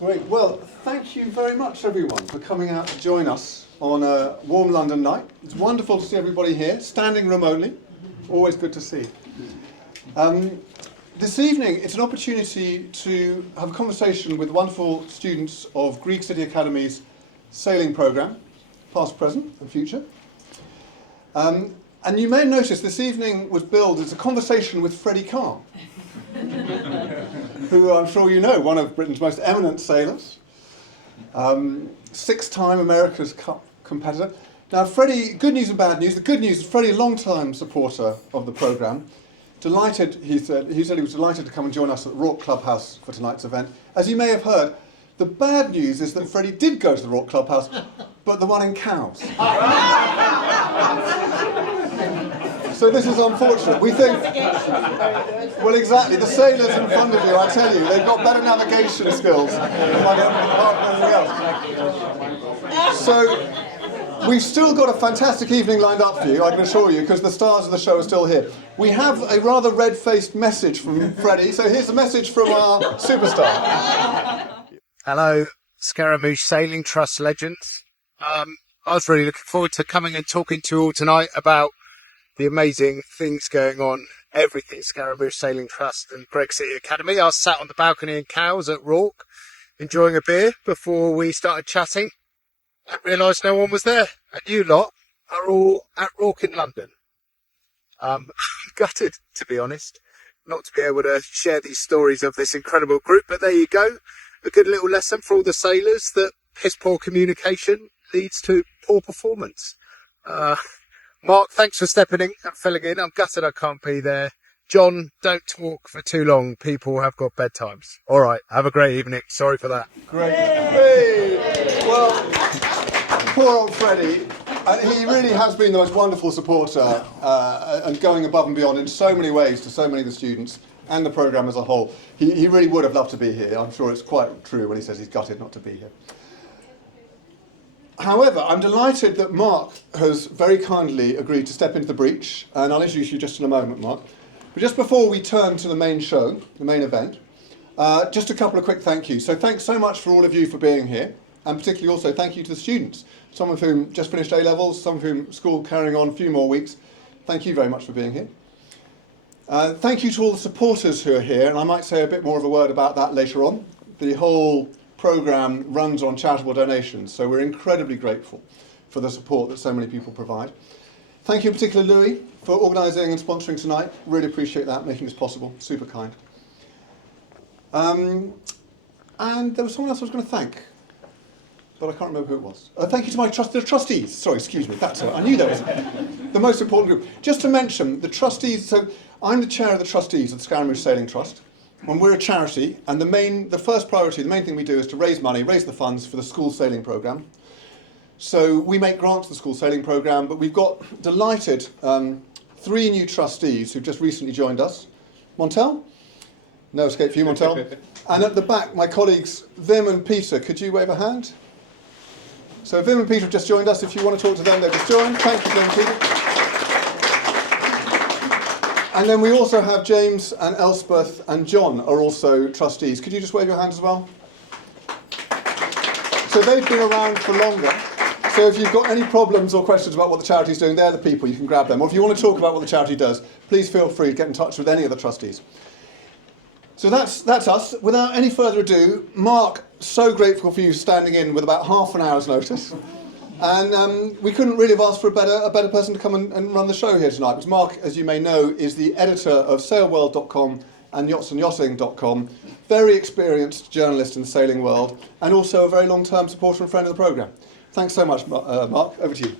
Great. Well, thank you very much, everyone, for coming out to join us on a warm London night. It's wonderful to see everybody here, standing remotely. Always good to see. This evening, it's an opportunity to have a conversation with wonderful students of Greig City Academy's sailing programme, past, present and future. And you may notice this evening was billed as a conversation with Freddie Carr, who I'm sure you know, one of Britain's most eminent sailors, six-time America's Cup competitor. Now, Freddie, good news and bad news. The good news is Freddie, a long-time supporter of the programme. Delighted, he said he was delighted to come and join us at the Rourke Clubhouse for tonight's event. As you may have heard, the bad news is that Freddie did go to the Rourke Clubhouse, but the one in Cowes. So this is unfortunate. We think, well, exactly, the sailors in front of you, I tell you, they've got better navigation skills than anything else. So we've still got a fantastic evening lined up for you, I can assure you, because the stars of the show are still here. We have a rather red-faced message from Freddie, so here's a message from our superstar. Hello, Scaramouche Sailing Trust legends. I was really looking forward to coming and talking to you all tonight about the amazing things going on, everything Scaramouche Sailing Trust and Greig City Academy. I was sat on the balcony in Cowes at Rourke, enjoying a beer before we started chatting. I realised no one was there, and you lot are all at Rourke in London. Gutted, to be honest, not to be able to share these stories of this incredible group, but there you go. A good little lesson for all the sailors that piss poor communication leads to poor performance. Mark, thanks for stepping in and filling in. I'm gutted I can't be there. Jon, don't talk for too long. People have got bedtimes. All right, have a great evening. Sorry for that. Great. Hey! Well, poor old Freddie. He really has been the most wonderful supporter and going above and beyond in so many ways to so many of the students and the programme as a whole. He really would have loved to be here. I'm sure it's quite true when he says he's gutted not to be here. However, I'm delighted that Mark has very kindly agreed to step into the breach, and I'll introduce you just in a moment, Mark. But just before we turn to the main show, the main event, just a couple of quick thank yous. So thanks so much for all of you for being here, and particularly also thank you to the students, some of whom just finished A-levels, some of whom school carrying on a few more weeks. Thank you very much for being here. Thank you to all the supporters who are here, and I might say a bit more of a word about that later on. The whole programme runs on charitable donations, so we're incredibly grateful for the support that so many people provide. Thank you in particular, Louis, for organising and sponsoring tonight. Really appreciate that, making this possible. Super kind. And there was someone else I was going to thank, but I can't remember who it was. Thank you to my the trustees. Sorry, excuse me. That's it. I knew that was the most important group. Just to mention, the trustees, so I'm the chair of the trustees of the Scaramouche Sailing Trust. And we're a charity, and the first priority, the main thing we do is to raise money, raise the funds for the school sailing programme. So we make grants to the school sailing programme, but we've got delighted 3 new trustees who've just recently joined us. Montel? No escape for you, Montel. And at the back, my colleagues Vim and Peter, could you wave a hand? So Vim and Peter have just joined us. If you want to talk to them, they've just joined. Thank you, Vim and Peter. And then we also have James and Elspeth and Jon are also trustees. Could you just wave your hands as well? So they've been around for longer. So if you've got any problems or questions about what the charity's doing, they're the people, you can grab them. Or if you want to talk about what the charity does, please feel free to get in touch with any of the trustees. So that's us. Without any further ado, Mark, so grateful for you standing in with about half an hour's notice. And we couldn't really have asked for a better person to come and run the show here tonight, because Mark, as you may know, is the editor of sailworld.com and yachtsandyachting.com, very experienced journalist in the sailing world, and also a very long-term supporter and friend of the programme. Thanks so much, Mark. Over to you.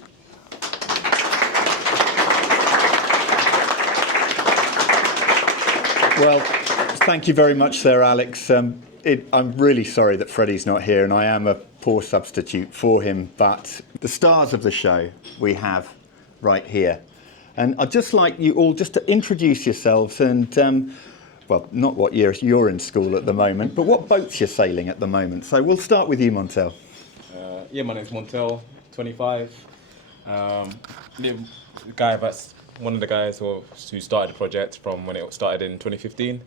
Well, thank you very much, Sir Alex. I'm really sorry that Freddie's not here, and I am a poor substitute for him, but the stars of the show we have right here. And I'd just like you all just to introduce yourselves and, well, not what year you're in school at the moment, but what boats you're sailing at the moment. So we'll start with you, Montel. Yeah, my name's Montel, 25. One of the guys who started the project from when it started in 2015.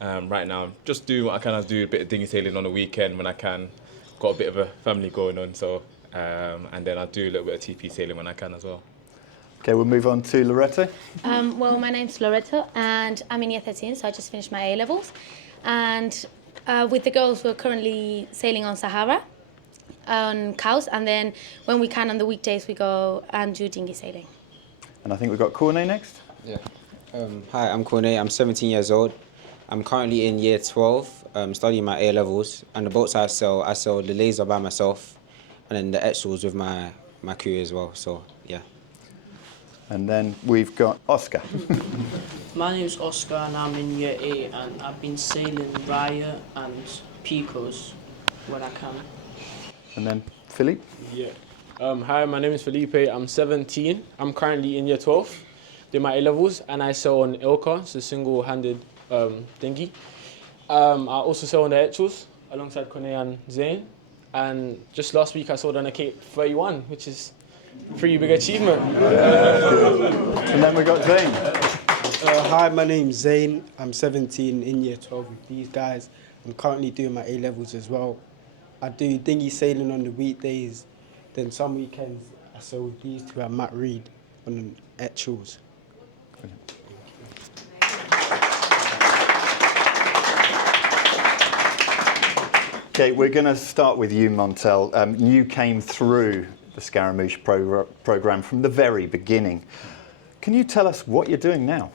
Right now, just do what I can. I do a bit of dinghy sailing on the weekend when I can. Got a bit of a family going on, so and then I do a little bit of TP sailing when I can as well. Okay, we'll move on to Loretta. Well, my name's Loretta, and I'm in year 13, so I just finished my A levels. And with the girls, we're currently sailing on Sahara, on cows, and then when we can on the weekdays, we go and do dinghy sailing. And I think we've got Cornet next. Yeah. Hi, I'm Cornet. I'm 17 years old. I'm currently in year 12, studying my A levels. And the boats I sell the laser by myself, and then the Etchels with my crew as well. So yeah. And then we've got Oscar. My name's Oscar and I'm in year 8 and I've been sailing Raya and Picos when I can. And then Philippe. Yeah. Hi, my name is Felipe. I'm 17. I'm currently in year 12, doing my A levels, and I sail on Ilka, it's a single-handed dinghy. I also sail on the Etchels alongside Kone and Zayn. And just last week I sailed on a Cape 31, which is a pretty big achievement. And then we've got Zayn. Hi, my name's Zayn. I'm 17 in year 12 with these guys. I'm currently doing my A levels as well. I do dinghy sailing on the weekdays. Then some weekends I sail with these two at Matt Reed on the Etchels. Okay, we're going to start with you, Montel. You came through the Scaramouche program from the very beginning. Can you tell us what you're doing now?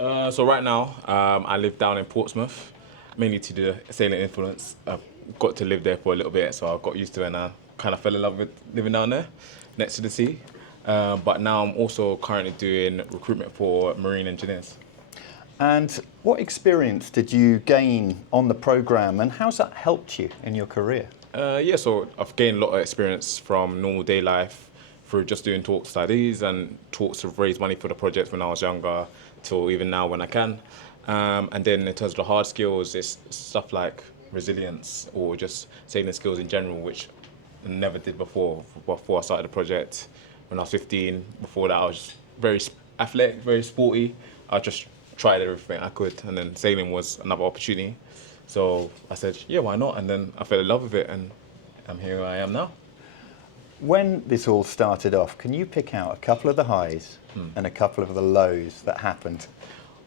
So right now, I live down in Portsmouth, mainly to the sailing influence. I've got to live there for a little bit, so I got used to it and I kind of fell in love with living down there, next to the sea. But now I'm also currently doing recruitment for marine engineers. And what experience did you gain on the program, and how's that helped you in your career? Yeah, so I've gained a lot of experience from normal day life through just doing talk studies and talks to raise money for the project when I was younger till even now when I can. And then in terms of the hard skills, it's stuff like resilience or just sailing skills in general, which I never did before I started the project. When I was 15, before that I was very athletic, very sporty. I just tried everything I could, and then sailing was another opportunity. So I said, yeah, why not? And then I fell in love with it, and here I am now. When this all started off, can you pick out a couple of the highs and a couple of the lows that happened?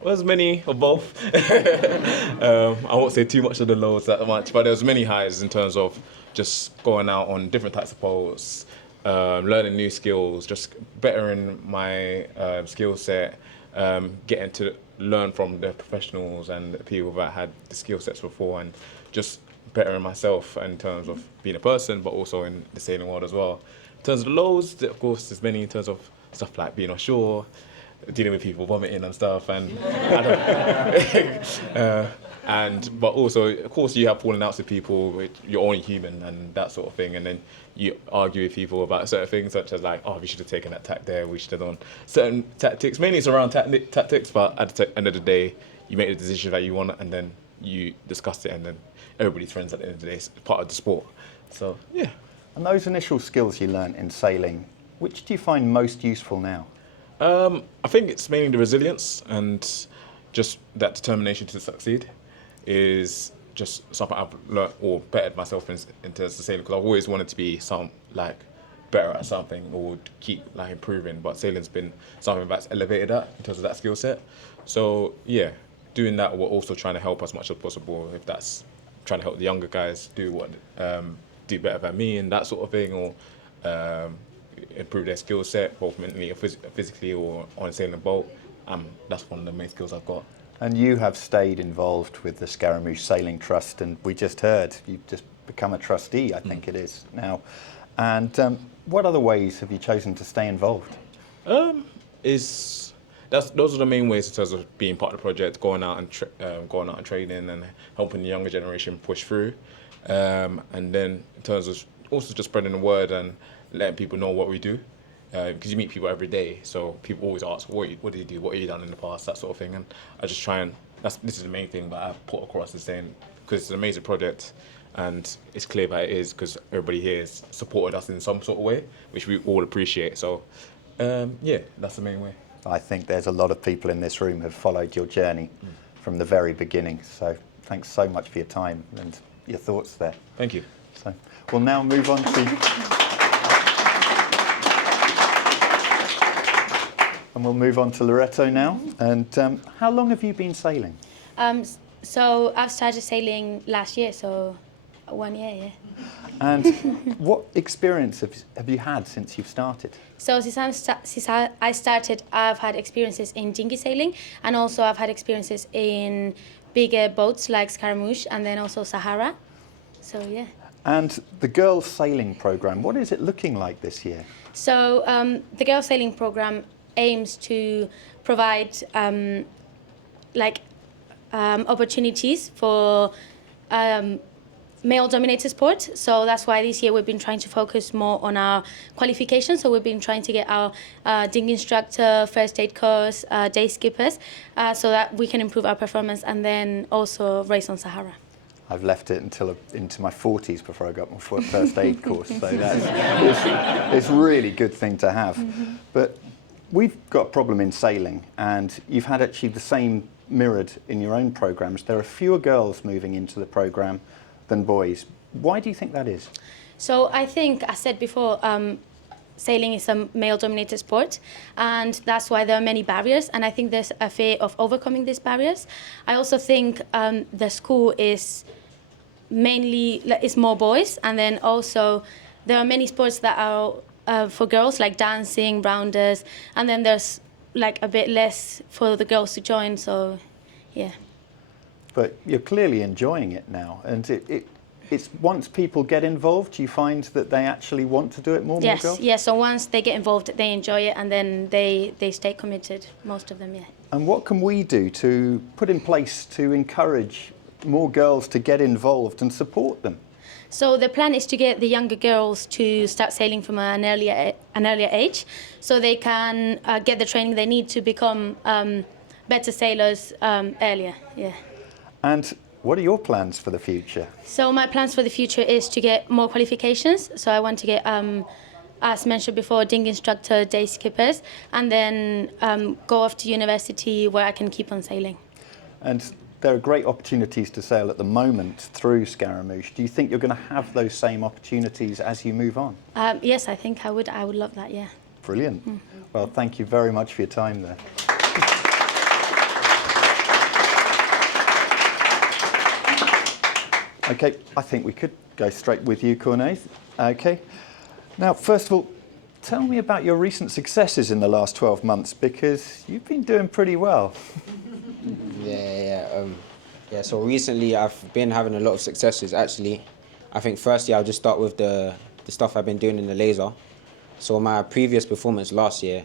Well, there's many of both. I won't say too much of the lows that much, but there's many highs in terms of just going out on different types of boats, learning new skills, just bettering my skill set, getting to learn from the professionals and the people that had the skill sets before, and just bettering myself in terms of being a person, but also in the sailing world as well. In terms of the lows, of course, there's many in terms of stuff like being offshore, dealing with people vomiting and stuff, and but also, of course, you have falling outs with people. You're only human and that sort of thing, and then you argue with people about certain things, such as like, oh, we should have taken that tack there. We should have done certain tactics. Mainly, it's around tactics, but at the end of the day, you make the decision that you want, and then you discuss it, and then everybody's friends at the end of the day. It's part of the sport. So yeah. And those initial skills you learnt in sailing, which do you find most useful now? I think it's mainly the resilience and just that determination to succeed is just something I've learnt or bettered myself in terms of sailing, because I've always wanted to be better at something or keep improving, but sailing's been something that's elevated that in terms of that skill set. So yeah, doing that, we're also trying to help as much as possible, if that's trying to help the younger guys do better than me and that sort of thing, or improve their skill set, both mentally or physically, or on sailing a boat. That's one of the main skills I've got. And you have stayed involved with the Scaramouche Sailing Trust, and we just heard you've just become a trustee, I think it is now. And what other ways have you chosen to stay involved? Those are the main ways in terms of being part of the project, going out and training and helping the younger generation push through. And then in terms of also just spreading the word and letting people know what we do, because you meet people every day, so people always ask, what do you do, what have you done in the past, that sort of thing. And I just try and this is the main thing that I've put across, is saying, because it's an amazing project and it's clear that it is, because everybody here has supported us in some sort of way, which we all appreciate. So yeah, that's the main way. I think there's a lot of people in this room who have followed your journey from the very beginning. So thanks so much for your time and your thoughts there. Thank you. So we'll now move on to... And we'll move on to Loretto now. And how long have you been sailing? So I've started sailing last year, so 1 year, yeah. And what experience have you had since you've started? So since I started, I've had experiences in dinghy sailing, and also I've had experiences in bigger boats like Scaramouche, and then also Sahara. So yeah. And the girls' sailing program, what is it looking like this year? So the girls' sailing program aims to provide opportunities for male-dominated sport. So that's why this year we've been trying to focus more on our qualifications. So we've been trying to get our dinghy instructor, first aid course, day skippers, so that we can improve our performance and then also race on Sahara. I've left it until into my 40s before I got my first aid course, so it's a really good thing to have. Mm-hmm. But we've got a problem in sailing, and you've had actually the same mirrored in your own programs. There are fewer girls moving into the program than boys. Why do you think that is? So I think, I said before, sailing is a male-dominated sport, and that's why there are many barriers, and I think there's a fear of overcoming these barriers. I also think the school is mainly more boys, and then also there are many sports that are for girls, like dancing, rounders, and then there's like a bit less for the girls to join, so yeah. But you're clearly enjoying it now, and it's once people get involved, you find that they actually want to do it more girls? Yes, so once they get involved, they enjoy it, and then they stay committed, most of them, yeah. And what can we do to put in place to encourage more girls to get involved and support them? So the plan is to get the younger girls to start sailing from an earlier age, so they can get the training they need to become better sailors earlier, yeah. And what are your plans for the future? So my plans for the future is to get more qualifications. So I want to get, as mentioned before, dinghy instructor, day skippers, and then go off to university where I can keep on sailing. And there are great opportunities to sail at the moment through Scaramouche. Do you think you're going to have those same opportunities as you move on? Yes, I think I would. I would love that, yeah. Brilliant. Mm. Well, thank you very much for your time there. Okay, I think we could go straight with you, Cornet. Okay. Now, first of all, tell me about your recent successes in the last 12 months, because you've been doing pretty well. Yeah, so recently I've been having a lot of successes, actually. I think firstly I'll just start with the stuff I've been doing in the laser. So my previous performance last year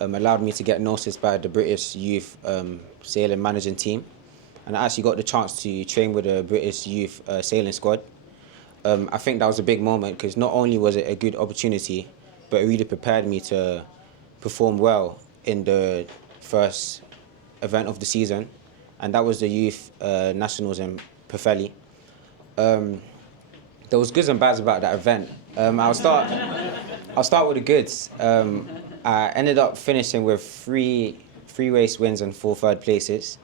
allowed me to get noticed by the British Youth Sailing Managing Team. And I actually got the chance to train with the British Youth Sailing Squad. I think that was a big moment, because not only was it a good opportunity, but it really prepared me to perform well in the first event of the season, and that was the Youth Nationals in Pwllheli. There was goods and bads about that event. I'll start with the goods. I ended up finishing with three race wins and 4 third places.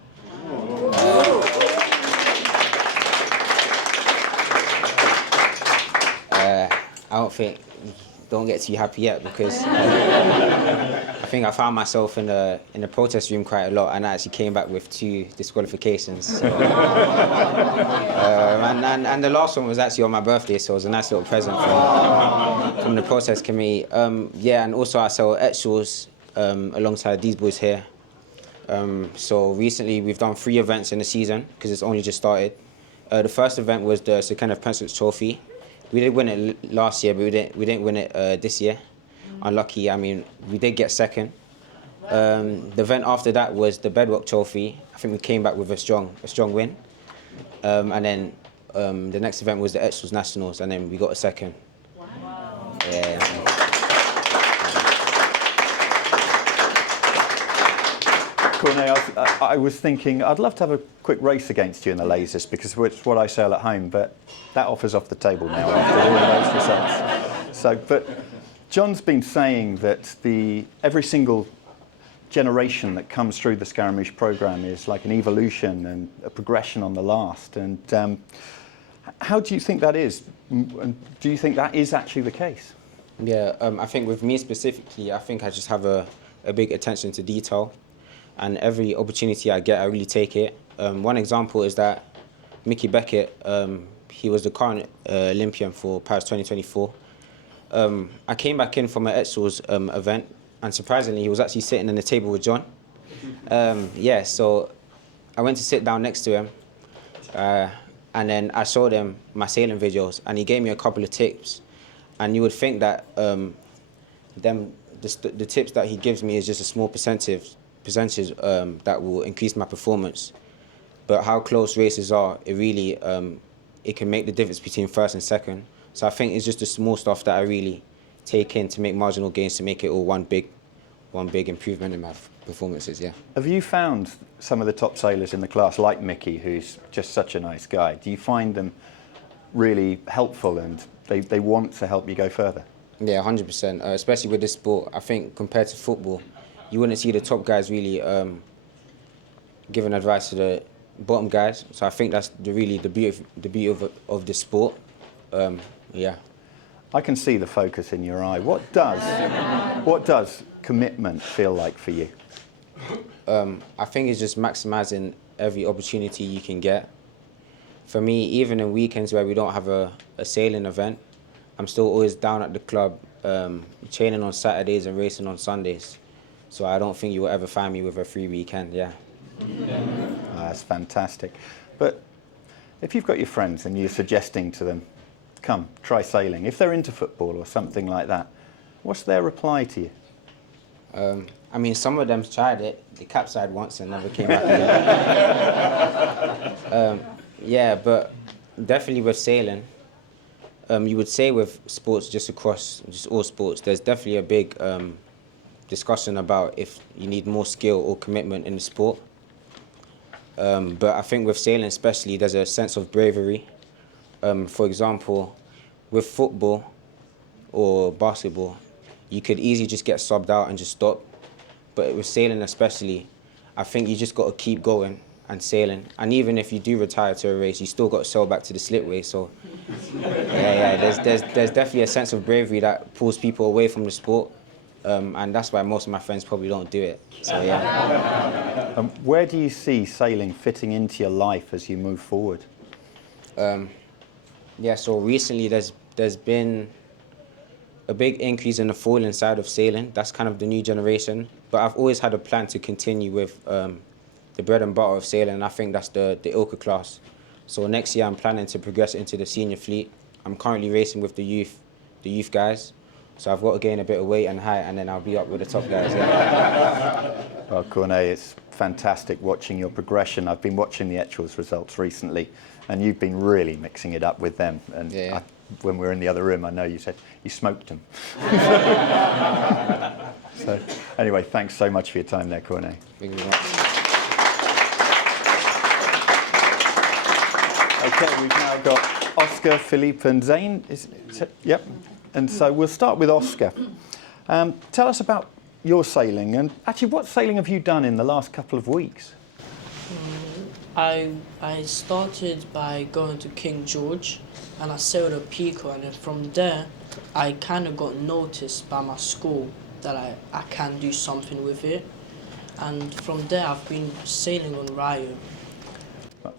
Don't get too happy yet, because I think I found myself in the protest room quite a lot, and I actually came back with 2 disqualifications. So. And the last one was actually on my birthday, so it was a nice little present from the protest committee. And also I sell Etchels alongside these boys here. So recently we've done 3 events in the season, because it's only just started. The first event was the Sir Kenneth Prince's Trophy. We did win it last year, but we didn't win it this year. Unlucky. I mean, we did get second. The event after that was the Bedrock Trophy. I think we came back with a strong win. And then the next event was the Etchels Nationals, and then we got a second. Wow. Yeah. Cornet, I was thinking I'd love to have a quick race against you in the lasers, because it's what I sail at home, but that offer's off the table now after all of those results. So, but Jon's been saying that every single generation that comes through the Scaramouche program is like an evolution and a progression on the last. And how do you think that is? And do you think that is actually the case? Yeah, I think with me specifically, I think I just have a big attention to detail, and every opportunity I get, I really take it. One example is that Mickey Beckett, he was the current Olympian for Paris 2024. I came back in from an Etzel's event, and surprisingly, he was actually sitting in the table with John. Yeah, so I went to sit down next to him, and then I showed him my sailing videos, and he gave me a couple of tips. And you would think that the tips that he gives me is just a small percentage that will increase my performance. But how close races are, it really it can make the difference between first and second. So I think it's just the small stuff that I really take in to make marginal gains to make it all one big improvement in my performances. Yeah. Have you found some of the top sailors in the class, like Mickey, who's just such a nice guy? Do you find them really helpful and they want to help you go further? Yeah, 100%. Especially with this sport, I think compared to football, you wouldn't see the top guys really giving advice to the bottom guys. So I think that's the beauty of the sport. Yeah. I can see the focus in your eye. What does commitment feel like for you? I think it's just maximizing every opportunity you can get. For me, even in weekends where we don't have a sailing event, I'm still always down at the club, training on Saturdays and racing on Sundays. So I don't think you will ever find me with a free weekend, yeah. That's fantastic. But if you've got your friends and you're suggesting to them, come, try sailing, if they're into football or something like that, what's their reply to you? I mean, some of them tried it. They capsized once and never came back again. Yeah, but definitely with sailing, you would say with sports just all sports, there's definitely a big discussion about if you need more skill or commitment in the sport. But I think with sailing especially, there's a sense of bravery. For example, with football or basketball, you could easily just get subbed out and just stop. But with sailing especially, I think you just got to keep going and sailing. And even if you do retire to a race, you still got to sail back to the slipway. So yeah, there's definitely a sense of bravery that pulls people away from the sport. And that's why most of my friends probably don't do it. So yeah. Where do you see sailing fitting into your life as you move forward? Yeah, so recently there's been a big increase in the foiling side of sailing. That's kind of the new generation. But I've always had a plan to continue with the bread and butter of sailing, and I think that's the Ilka class. So next year I'm planning to progress into the senior fleet. I'm currently racing with the youth guys. So I've got to gain a bit of weight and height, and then I'll be up with the top guys. Yeah. Well, Cornet, it's fantastic watching your progression. I've been watching the Etchells results recently, and you've been really mixing it up with them. And yeah. When we were in the other room, I know you said you smoked them. So anyway, thanks so much for your time there, Cornet. Thank you very much. Okay, we've now got Oscar, Philippe and Zane. Yep. And so we'll start with Oscar. Tell us about your sailing, and actually what sailing have you done in the last couple of weeks? I started by going to King George, and I sailed a Pico, and then from there I kind of got noticed by my school that I can do something with it, and from there I've been sailing on Rio.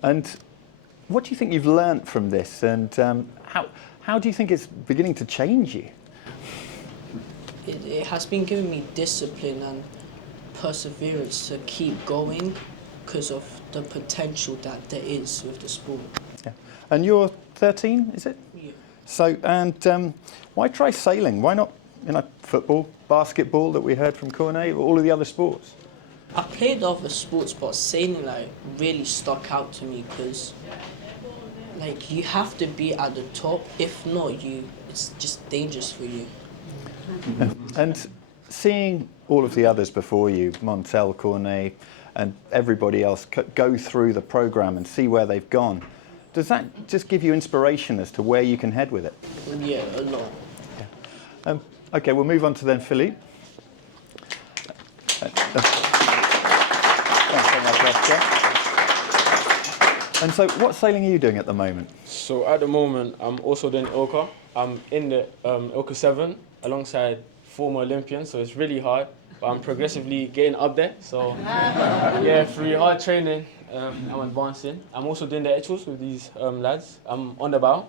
And what do you think you've learnt from this, and how do you think it's beginning to change you? It has been giving me discipline and perseverance to keep going because of the potential that there is with the sport. Yeah. And you're 13, is it? Yeah. So, and why try sailing? Why not, football, basketball that we heard from Cornet, all of the other sports? I played other sports, but sailing really stuck out to me because you have to be at the top. If not, it's just dangerous for you. And seeing all of the others before you, Montel, Cornet, and everybody else go through the program and see where they've gone, does that just give you inspiration as to where you can head with it? Yeah, a lot. Yeah. Okay, we'll move on to then Philippe. And so what sailing are you doing at the moment? So at the moment, I'm also doing Ilka. I'm in the Ilka 7 alongside former Olympians, so it's really hard, but I'm progressively getting up there. So yeah, through hard training, I'm advancing. I'm also doing the Etchels with these lads. I'm on the bow,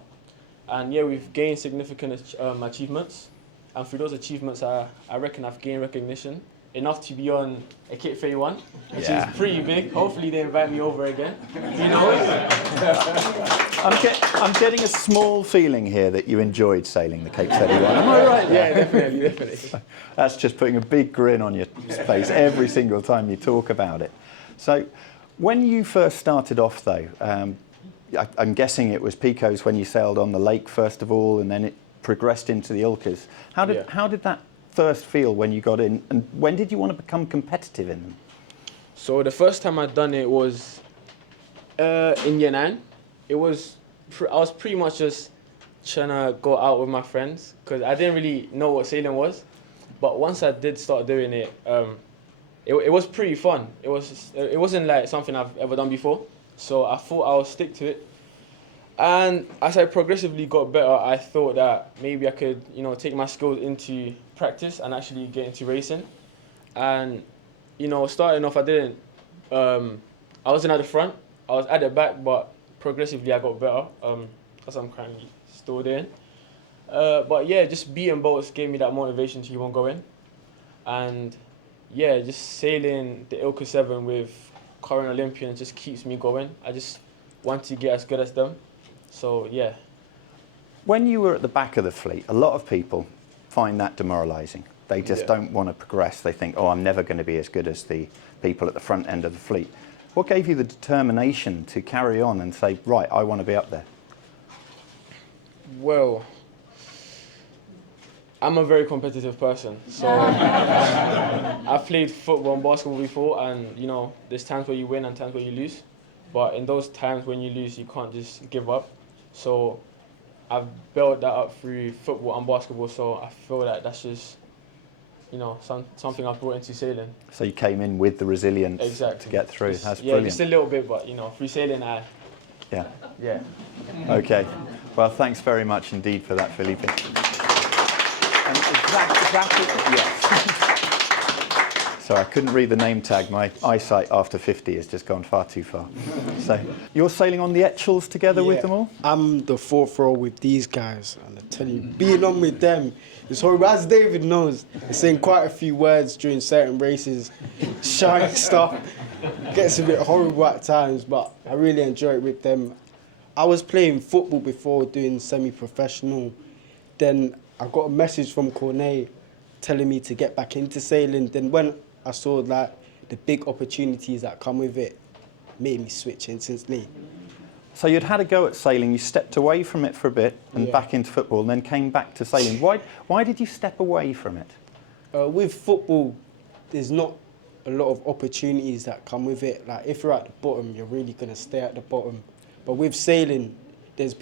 and yeah, we've gained significant achievements. And through those achievements, I reckon I've gained recognition enough to be on a Kit 31, which is pretty big. Hopefully they invite me over again. Who knows? I'm getting a small feeling here that you enjoyed sailing the Cape 31. Am I right? Yeah, definitely. That's just putting a big grin on your face every single time you talk about it. So when you first started off, though, I'm guessing it was Picos when you sailed on the lake first of all, and then it progressed into the Ilkas. How did that first feel when you got in, and when did you want to become competitive in them? So the first time I'd done it was in year 9. I was pretty much just trying to go out with my friends because I didn't really know what sailing was. But once I did start doing it, it was pretty fun. It wasn't like something I've ever done before. So I thought I would stick to it. And as I progressively got better, I thought that maybe I could, take my skills into practice and actually get into racing. And, starting off, I didn't. I wasn't at the front. I was at the back, but progressively I got better, as I'm currently still doing. But yeah, just beating boats gave me that motivation to keep on going. And yeah, just sailing the Ilka 7 with current Olympians just keeps me going. I just want to get as good as them. So yeah. When you were at the back of the fleet, a lot of people find that demoralising. They just don't want to progress. They think, oh, I'm never going to be as good as the people at the front end of the fleet. What gave you the determination to carry on and say, right, I want to be up there? Well, I'm a very competitive person. So I've played football and basketball before, and there's times where you win and times where you lose. But in those times when you lose, you can't just give up. So I've built that up through football and basketball. So I feel like that's just, something I've brought into sailing. So you came in with the resilience to get through. That's brilliant. Just a little bit, but through sailing, Yeah. Yeah. Okay. Well, thanks very much indeed for that, Felipe. And exactly. Yes. Sorry, I couldn't read the name tag. My eyesight after 50 has just gone far too far. So you're sailing on the Etchels together with them all? I'm the fourth row with these guys, and I tell you, being on with them is horrible. As David knows, saying quite a few words during certain races, shouting stuff, gets a bit horrible at times, but I really enjoy it with them. I was playing football before doing semi-professional. Then I got a message from Cornet telling me to get back into sailing. Then when I saw the big opportunities that come with it, made me switch instantly. So you'd had a go at sailing, you stepped away from it for a bit and back into football and then came back to sailing. Why did you step away from it? With football, there's not a lot of opportunities that come with it. Like if you're at the bottom, you're really going to stay at the bottom. But with sailing, there's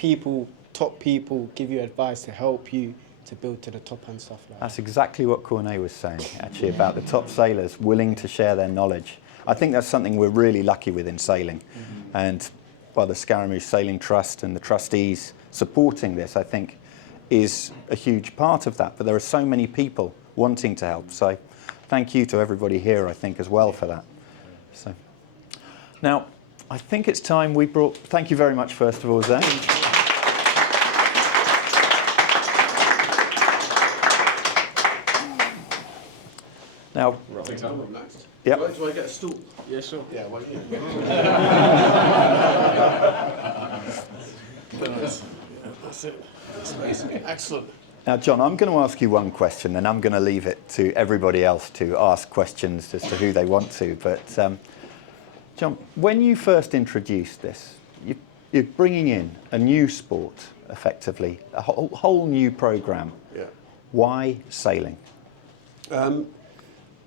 top people give you advice to help you to build to the top and stuff like that. That's exactly what Cornet was saying, actually, about the top sailors willing to share their knowledge. I think that's something we're really lucky with in sailing. And the Scaramouche Sailing Trust and the trustees supporting this, I think, is a huge part of that. But there are so many people wanting to help. So thank you to everybody here, I think, as well for that. So now, I think it's time we brought... Thank you very much, first of all, Zane. Now, I think I'm next. Yep. Do I get a stool? Yeah, sure. Yeah, why you? That's it. That's amazing. Excellent. Now, John, I'm going to ask you one question, and I'm going to leave it to everybody else to ask questions as to who they want to. But, John, when you first introduced this, you're bringing in a new sport, effectively, a whole new programme. Yeah. Why sailing?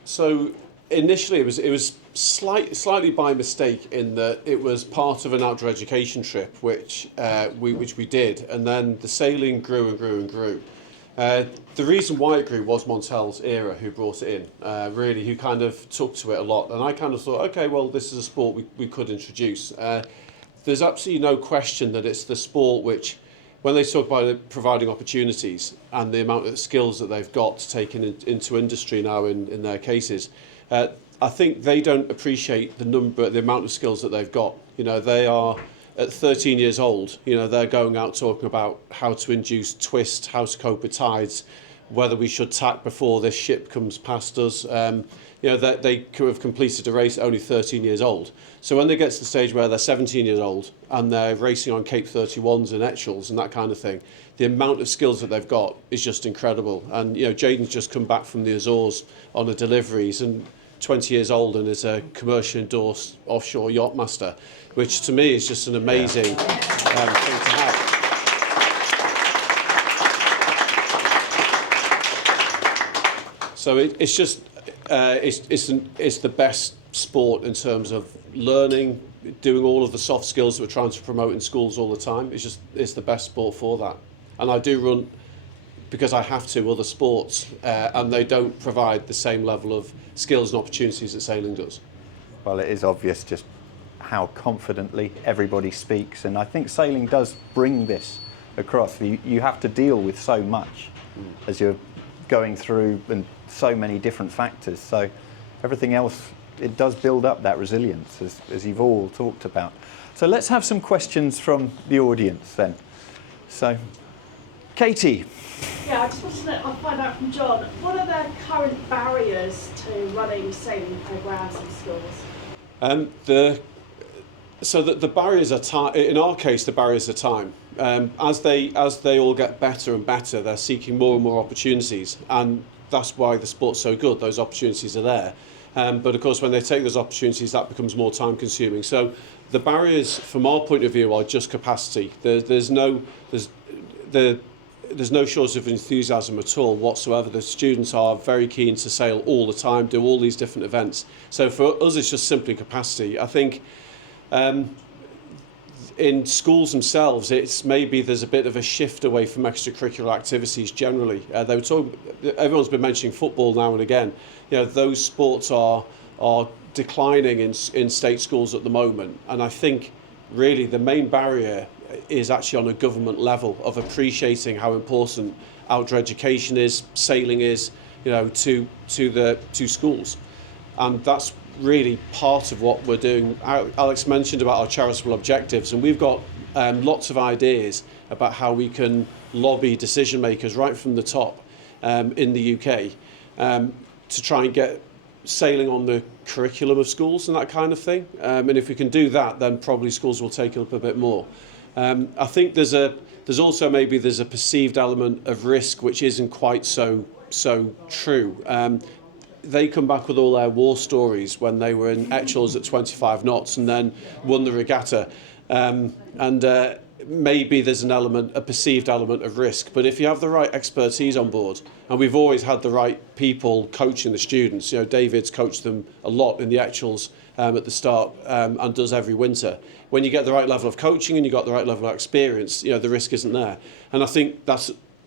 So initially it was slightly by mistake in that it was part of an outdoor education trip which we did, and then the sailing grew and grew and grew. The reason why it grew was Montel's era, who brought it in, really, who kind of took to it a lot, and I kind of thought, okay, well, this is a sport we could introduce. there's absolutely no question that it's the sport which, when they talk about it providing opportunities and the amount of skills that they've got to take into industry now in their cases, I think they don't appreciate the amount of skills that they've got. You know, they are at 13 years old, you know, they're going out talking about how to induce twist, how to cope with tides, whether we should tack before this ship comes past us. You know, they could have completed a race at only 13 years old. So when they get to the stage where they're 17 years old and they're racing on Cape 31s and Etchells and that kind of thing, the amount of skills that they've got is just incredible. And, you know, Jaden's just come back from the Azores on a deliveries and 20 years old and is a commercially endorsed offshore yacht master, which to me is just an amazing thing to have. So it's just it's the best sport in terms of learning, doing all of the soft skills that we're trying to promote in schools all the time. It's the best sport for that. And I do run, because I have to, other sports, and they don't provide the same level of skills and opportunities that sailing does. Well, it is obvious just how confidently everybody speaks, and I think sailing does bring this across. You have to deal with so much as you're going through, and so many different factors. So everything else, it does build up that resilience, as you've all talked about. So let's have some questions from the audience then. So, Katie. Yeah, I just wanted to find out from Jon, what are the current barriers to running sailing programmes in schools? The barriers are time. In our case, the barriers are time. As they all get better and better, they're seeking more and more opportunities, and that's why the sport's so good. Those opportunities are there, but of course, when they take those opportunities, that becomes more time-consuming. So the barriers, from our point of view, are just capacity. There's no shortage of enthusiasm at all whatsoever. The students are very keen to sail all the time, do all these different events. So for us, it's just simply capacity. I think in schools themselves, it's maybe there's a bit of a shift away from extracurricular activities generally. Everyone's been mentioning football now and again. You know, those sports are declining in state schools at the moment, and I think really the main barrier is actually on a government level of appreciating how important outdoor education is, sailing is, you know, to schools, and that's really part of what we're doing. Alex mentioned about our charitable objectives, and we've got lots of ideas about how we can lobby decision makers right from the top in the UK to try and get sailing on the curriculum of schools and that kind of thing. And if we can do that, then probably schools will take it up a bit more. I think there's also maybe a perceived element of risk which isn't quite so true. They come back with all their war stories when they were in Etchells at 25 knots and then won the regatta. Maybe there's a perceived element of risk. But if you have the right expertise on board, and we've always had the right people coaching the students, you know, David's coached them a lot in the Etchells at the start and does every winter. When you get the right level of coaching and you've got the right level of experience, you know, the risk isn't there. And I think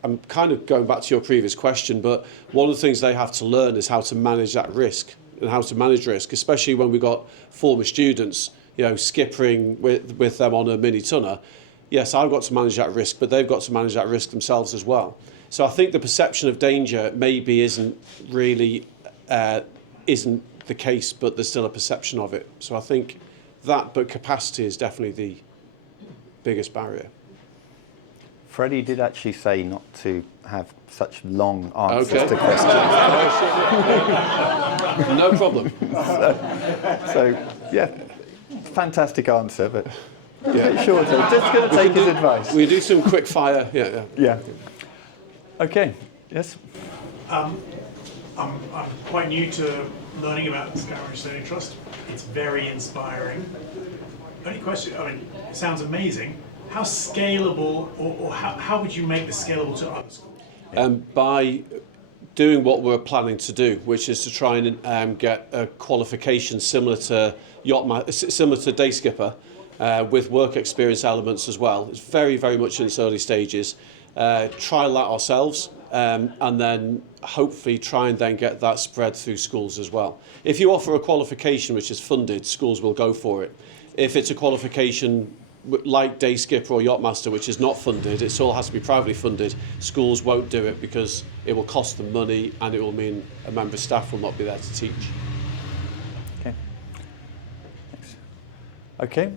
I'm kind of going back to your previous question, but one of the things they have to learn is how to manage that risk and how to manage risk, especially when we've got former students, you know, skippering with them on a mini tonner. Yes, I've got to manage that risk, but they've got to manage that risk themselves as well. So I think the perception of danger maybe isn't the case, but there's still a perception of it. So I think but capacity is definitely the biggest barrier. Freddie did actually say not to have such long answers to questions. No problem. So, yeah, fantastic answer, but a bit shorter. Just going to take his advice. We do some quick fire. Yeah. Okay. Yes. I'm quite new to learning about the Scaramouche Sailing Trust. It's very inspiring. Only question, I mean, it sounds amazing. How scalable, or how would you make this scalable to other schools? By doing what we're planning to do, which is to try and get a qualification similar to day skipper, with work experience elements as well. It's very, very much in its early stages. Trial that ourselves, and then hopefully try and then get that spread through schools as well. If you offer a qualification which is funded, schools will go for it. If it's a qualification like day skipper or yachtmaster, which is not funded, it all has to be privately funded. Schools won't do it because it will cost them money and it will mean a member of staff will not be there to teach. Okay. Thanks. Okay.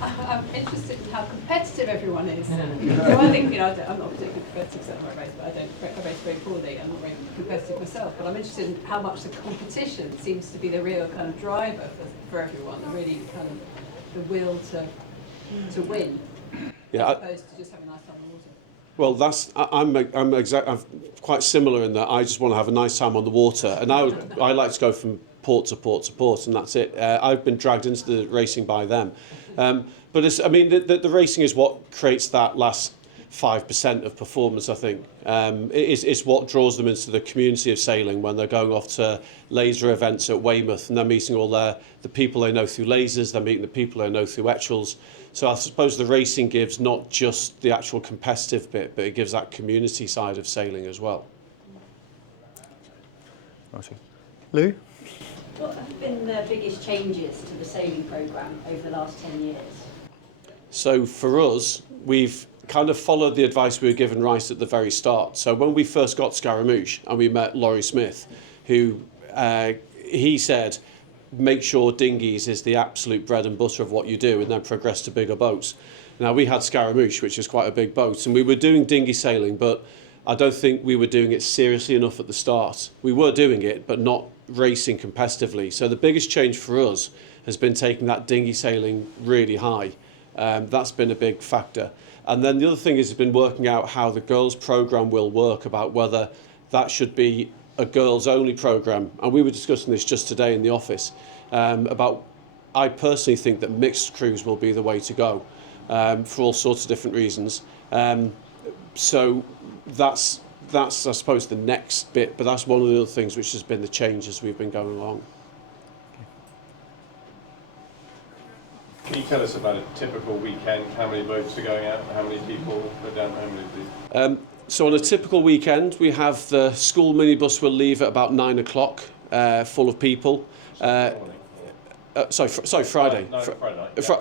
I'm interested in how competitive everyone is. So I think, I'm not particularly competitive, so I race, but I race very poorly. I'm not very competitive myself, but I'm interested in how much the competition seems to be the real kind of driver for everyone, the really kind of the will to win, Yeah, as opposed to just having a nice time on the water. Well, I'm quite similar in that I just want to have a nice time on the water, and I like to go from port to port to port, and that's it. I've been dragged into the racing by them, but the racing is what creates that last 5% of performance. I think it's what draws them into the community of sailing when they're going off to laser events at Weymouth, and they're meeting all the people they know through lasers. They're meeting the people they know through etchals. So I suppose the racing gives not just the actual competitive bit, but it gives that community side of sailing as well. Lou? What have been the biggest changes to the sailing programme over the last 10 years? So for us, we've kind of followed the advice we were given right at the very start. So when we first got Scaramouche and we met Laurie Smith, who he said, make sure dinghies is the absolute bread and butter of what you do, and then progress to bigger boats. Now, we had Scaramouche, which is quite a big boat, and we were doing dinghy sailing, but I don't think we were doing it seriously enough at the start. We were doing it, but not racing competitively. So the biggest change for us has been taking that dinghy sailing really high. That's been a big factor. And then the other thing is been working out how the girls' programme will work, about whether that should be a girls-only programme. And we were discussing this just today in the office, I personally think that mixed crews will be the way to go for all sorts of different reasons. So that's I suppose the next bit, but that's one of the other things which has been the change as we've been going along. Can you tell us about a typical weekend? How many boats are going out? How many people put down? How many? So on a typical weekend, we have the school minibus will leave at about 9 o'clock, full of people. Friday.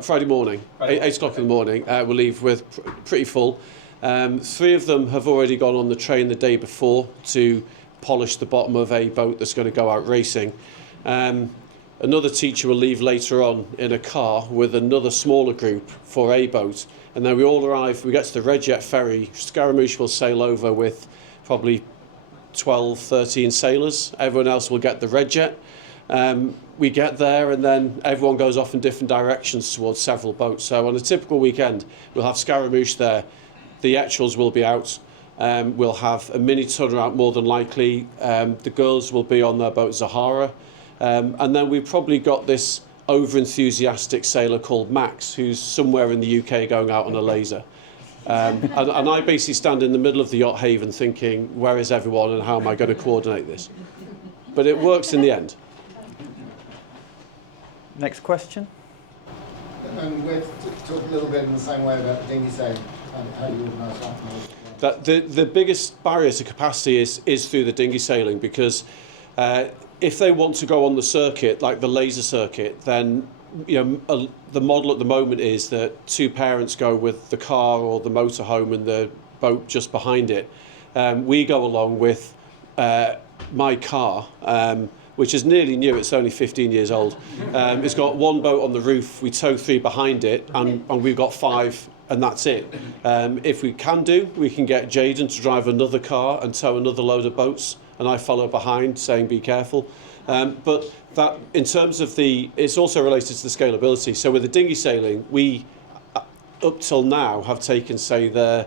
Friday morning, 8 o'clock in the morning. We'll leave with pretty full. 3 of them have already gone on the train the day before to polish the bottom of a boat that's going to go out racing. Another teacher will leave later on in a car with another smaller group for a boat. And then we all arrive, we get to the Red Jet ferry. Scaramouche will sail over with probably 12, 13 sailors. Everyone else will get the Red Jet. We get there and then everyone goes off in different directions towards several boats. So on a typical weekend, we'll have Scaramouche there. The etchals will be out. We'll have a mini tunner out more than likely. The girls will be on their boat Zahara. And then we've probably got this over-enthusiastic sailor called Max, who's somewhere in the UK going out on a laser. And I basically stand in the middle of the yacht haven thinking, where is everyone and how am I going to coordinate this? But it works in the end. Next question. And we're talking a little bit in the same way about the dinghy sailing, how you organise that. The biggest barrier to capacity is through the dinghy sailing, because if they want to go on the circuit, like the laser circuit, then the model at the moment is that 2 parents go with the car or the motorhome and the boat just behind it. We go along with my car, which is nearly new. It's only 15 years old. It's got 1 boat on the roof. We tow 3 behind it, and we've got 5, and that's it. If we can we can get Jaden to drive another car and tow another load of boats, and I follow behind saying be careful. But that, in terms of it's also related to the scalability. So with the dinghy sailing, we up till now have taken, say, the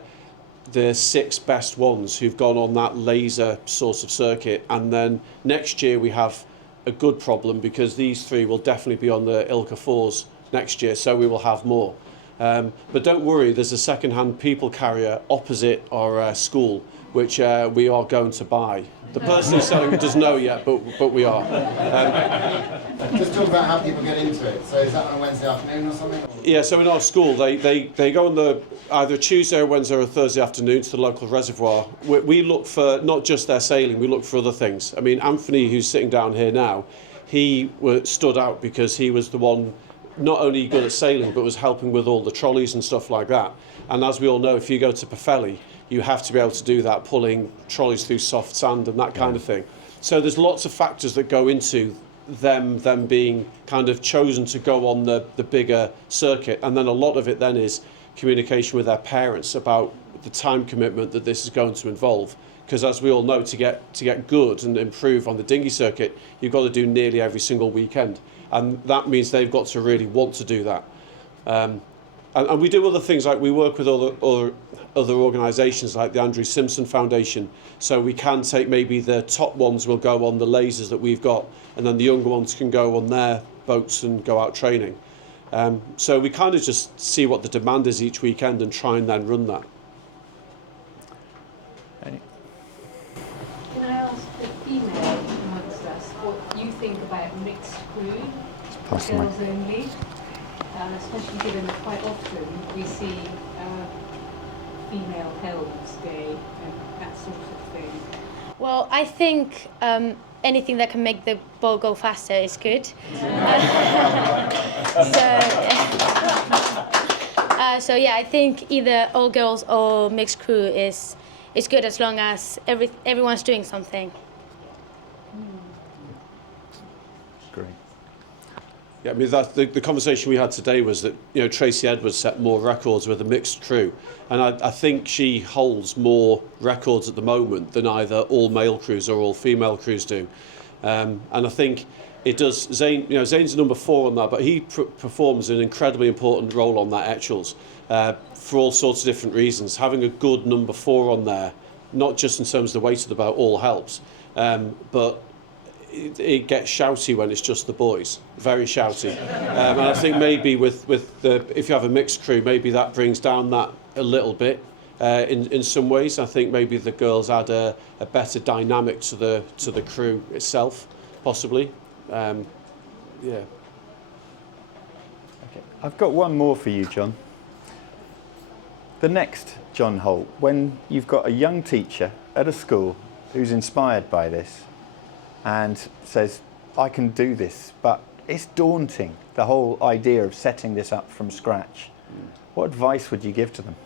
6 best ones who've gone on that laser sort of circuit, and then next year we have a good problem because these 3 will definitely be on the Ilka 4s next year, so we will have more. But don't worry, there's a second-hand people carrier opposite our school, which we are going to buy. The person who's selling it doesn't know yet, but we are. Just talk about how people get into it. So is that on a Wednesday afternoon or something? Yeah, so in our school, they go on either a Tuesday, or Wednesday, or a Thursday afternoon to the local reservoir. We look for not just their sailing, we look for other things. I mean, Anthony, who's sitting down here now, he stood out because he was the one not only good at sailing, but was helping with all the trolleys and stuff like that. And as we all know, if you go to Pwllheli, you have to be able to do that, pulling trolleys through soft sand and that kind of thing. So there's lots of factors that go into them being kind of chosen to go on the bigger circuit. And then a lot of it then is communication with their parents about the time commitment that this is going to involve. Because as we all know, to get good and improve on the dinghy circuit, you've got to do nearly every single weekend. And that means they've got to really want to do that. And we do other things, like we work with other organisations like the Andrew Simpson Foundation, so we can take maybe the top ones will go on the lasers that we've got, and then the younger ones can go on their boats and go out training. So we kind of just see what the demand is each weekend and try and then run that. Can I ask the female amongst us what you think about mixed crew, girls only? Especially given that quite often we see female helms day and that sort of thing. Well, I think anything that can make the boat go faster is good. So yeah, I think either all girls or mixed crew is good as long as everyone's doing something. Great. Yeah, I mean, the conversation we had today was that, you know, Tracy Edwards set more records with a mixed crew, and I think she holds more records at the moment than either all male crews or all female crews do. And I think it does. Zane, you know, Zane's number 4 on that, but he performs an incredibly important role on that Etchells for all sorts of different reasons. Having a good number 4 on there, not just in terms of the weight of the boat, all helps, but it gets shouty when it's just the boys, very shouty. And I think maybe with if you have a mixed crew, maybe that brings down that a little bit in some ways. I think maybe the girls add a better dynamic to the crew itself, possibly. Yeah. Okay. I've got one more for you, Jon. The next Jon Holt, when you've got a young teacher at a school who's inspired by this and says, I can do this, but it's daunting, the whole idea of setting this up from scratch. What advice would you give to them?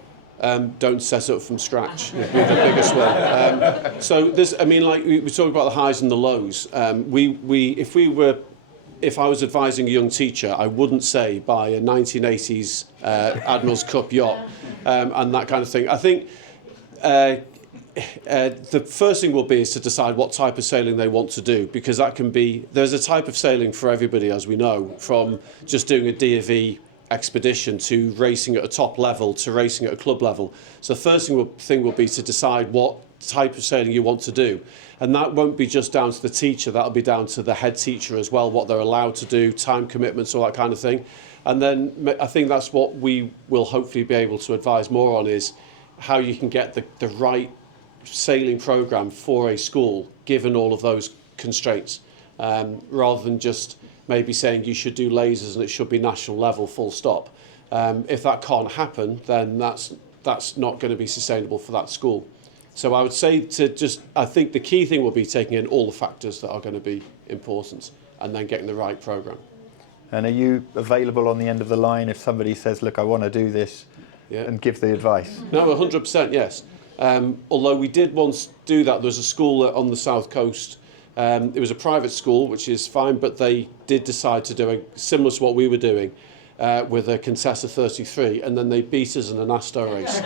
Don't set up from scratch. It'd be the biggest one. So there's, I mean, like we talked about the highs and the lows. If I was advising a young teacher, I wouldn't say buy a 1980s Admiral's Cup yacht and that kind of thing. I think the first thing will be is to decide what type of sailing they want to do, because that can be, there's a type of sailing for everybody, as we know, from just doing a D&V expedition to racing at a top level to racing at a club level. So the first thing will be to decide what type of sailing you want to do, and that won't be just down to the teacher, that'll be down to the head teacher as well, what they're allowed to do, time commitments, all that kind of thing. And then I think that's what we will hopefully be able to advise more on, is how you can get the right sailing programme for a school given all of those constraints, rather than just maybe saying you should do lasers and it should be national level, full stop. If that can't happen, then that's not going to be sustainable for that school. So I would say I think the key thing will be taking in all the factors that are going to be important and then getting the right programme. And are you available on the end of the line if somebody says, look, I want to do this, and give the advice? No, 100% yes. Although we did once do that, there was a school on the south coast. It was a private school, which is fine, but they did decide to do a similar to what we were doing with a Contessa 33, and then they beat us in an Astor race.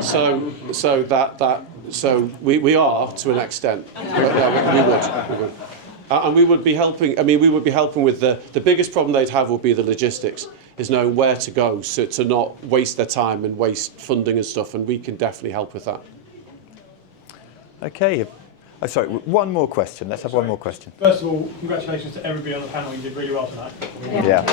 So we are to an extent. We would. And we would be helping. I mean, we would be helping with the biggest problem they'd have would be the logistics, is knowing where to go, so to not waste their time and waste funding and stuff. And we can definitely help with that. Okay. Sorry, one more question. Let's have one more question. First of all, congratulations to everybody on the panel. You did really well tonight. Yeah.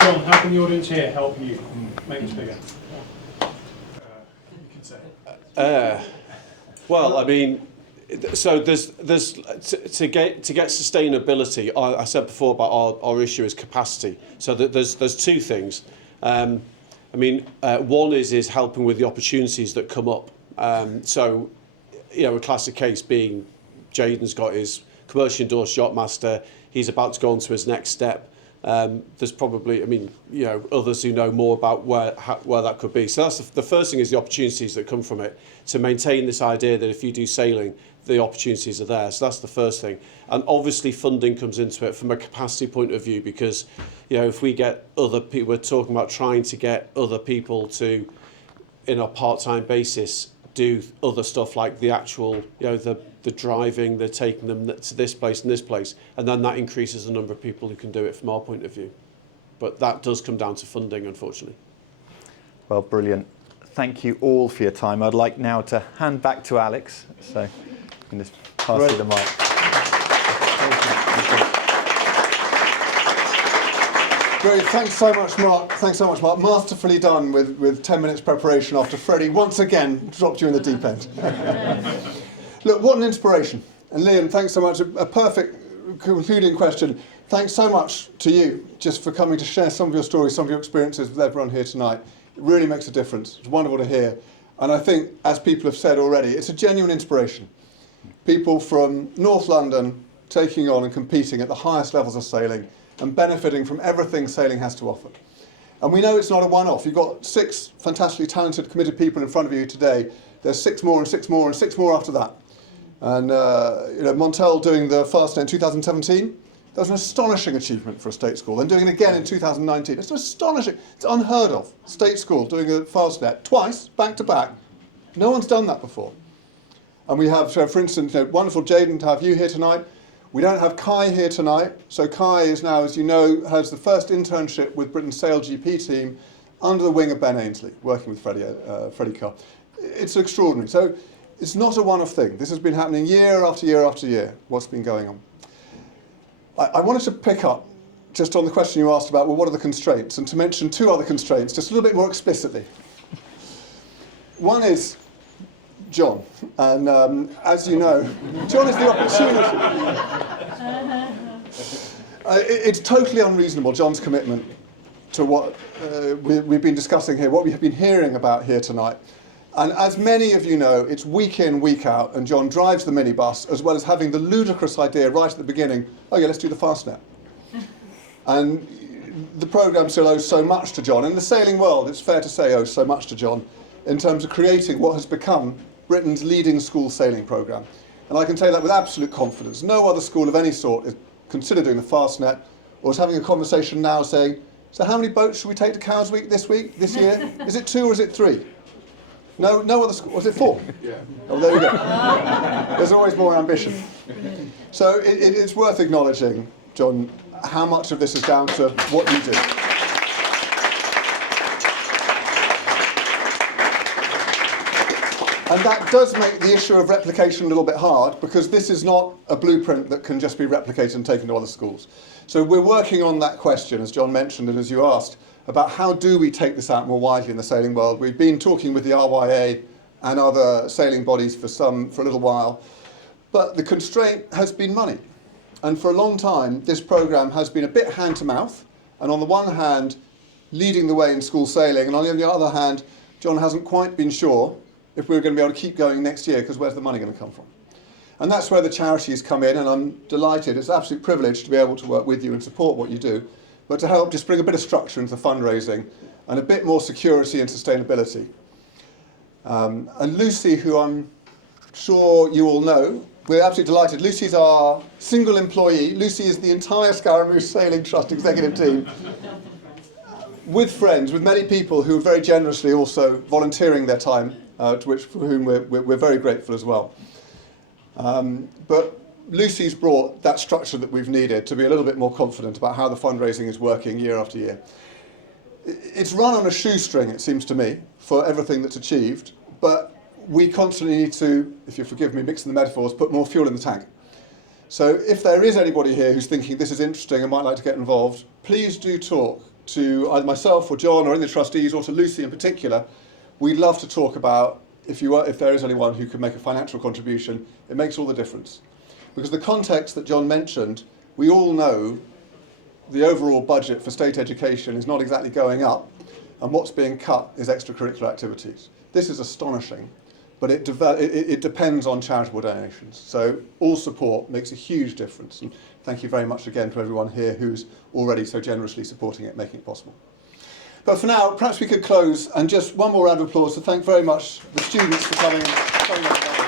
Jon, how can the audience here help you make this bigger? Well, I mean, so there's to get sustainability. I said before about our issue is capacity. So there's two things. I mean, one is helping with the opportunities that come up. So, you know, a classic case being Jaden's got his commercially endorsed yacht master. He's about to go on to his next step. There's probably, others who know more about where that could be. So that's the first thing, is the opportunities that come from it, to maintain this idea that if you do sailing, the opportunities are there. So that's the first thing. And obviously funding comes into it from a capacity point of view, because, if we get other people, we're talking about trying to get other people to, in a part-time basis, do other stuff like the actual, the driving, they're taking them to this place and this place, and then that increases the number of people who can do it from our point of view. But that does come down to funding, unfortunately. Well, brilliant. Thank you all for your time. I'd like now to hand back to Alex. So you can just pass you the mic. Great, thanks so much, Mark. Thanks so much, Mark. Masterfully done with 10 minutes preparation after Freddie once again dropped you in the deep end. Look, what an inspiration. And Liam, thanks so much. A perfect concluding question. Thanks so much to you just for coming to share some of your stories, some of your experiences with everyone here tonight. It really makes a difference. It's wonderful to hear. And I think, as people have said already, it's a genuine inspiration. People from North London taking on and competing at the highest levels of sailing and benefiting from everything sailing has to offer. And we know it's not a one-off. You've got 6 fantastically talented, committed people in front of you today. There's 6 more and 6 more and 6 more after that. And Montel doing the Fastnet in 2017, that was an astonishing achievement for a state school. And doing it again in 2019, it's astonishing. It's unheard of. State school doing a Fastnet twice, back to back. No one's done that before. And we have, for instance, wonderful Jaden to have you here tonight. We don't have Kai here tonight. So Kai is now, as you know, has the first internship with Britain's Sail GP team under the wing of Ben Ainsley, working with Freddie Carr. It's extraordinary. So it's not a one-off thing. This has been happening year after year after year, what's been going on. I wanted to pick up just on the question you asked about, well, what are the constraints? And to mention 2 other constraints, just a little bit more explicitly. One is Jon. And as you know, Jon is the opportunity. It's totally unreasonable, Jon's commitment to what we've been discussing here, what we have been hearing about here tonight. And as many of you know, it's week in, week out, and Jon drives the minibus, as well as having the ludicrous idea right at the beginning, oh yeah, let's do the Fastnet. And the programme still owes so much to Jon. In the sailing world, it's fair to say owes so much to Jon in terms of creating what has become Britain's leading school sailing programme. And I can say that with absolute confidence. No other school of any sort is considered doing the Fastnet, or is having a conversation now saying, so how many boats should we take to Cowsweek this year? Is it 2 or is it 3? No other school. Was it 4? Yeah. Oh, there we go. There's always more ambition. So it's worth acknowledging, Jon, how much of this is down to what you do. And that does make the issue of replication a little bit hard, because this is not a blueprint that can just be replicated and taken to other schools. So we're working on that question, as Jon mentioned and as you asked, about how do we take this out more widely in the sailing world. We've been talking with the RYA and other sailing bodies for a little while, but the constraint has been money. And for a long time, this programme has been a bit hand to mouth, and on the one hand, leading the way in school sailing, and on the other hand, Jon hasn't quite been sure if we're going to be able to keep going next year, because where's the money going to come from? And that's where the charities come in, and I'm delighted. It's an absolute privilege to be able to work with you and support what you do, but to help just bring a bit of structure into the fundraising and a bit more security and sustainability. And Lucy, who I'm sure you all know, we're absolutely delighted. Lucy's our single employee. Lucy is the entire Scaramouche Sailing Trust executive team, with friends, with many people who are very generously also volunteering their time, for whom we're very grateful as well. But Lucy's brought that structure that we've needed to be a little bit more confident about how the fundraising is working year after year. It's run on a shoestring, it seems to me, for everything that's achieved, but we constantly need to, if you forgive me mixing the metaphors, put more fuel in the tank. So if there is anybody here who's thinking this is interesting and might like to get involved, please do talk to either myself or Jon or any of the trustees, or to Lucy in particular. We'd love to talk about if there is anyone who could make a financial contribution. It makes all the difference. Because the context that Jon mentioned, we all know the overall budget for state education is not exactly going up, and what's being cut is extracurricular activities. This is astonishing. but it depends on charitable donations. So all support makes a huge difference. And thank you very much again to everyone here who's already so generously supporting it, making it possible. But for now, perhaps we could close, and just one more round of applause to thank very much the students for coming.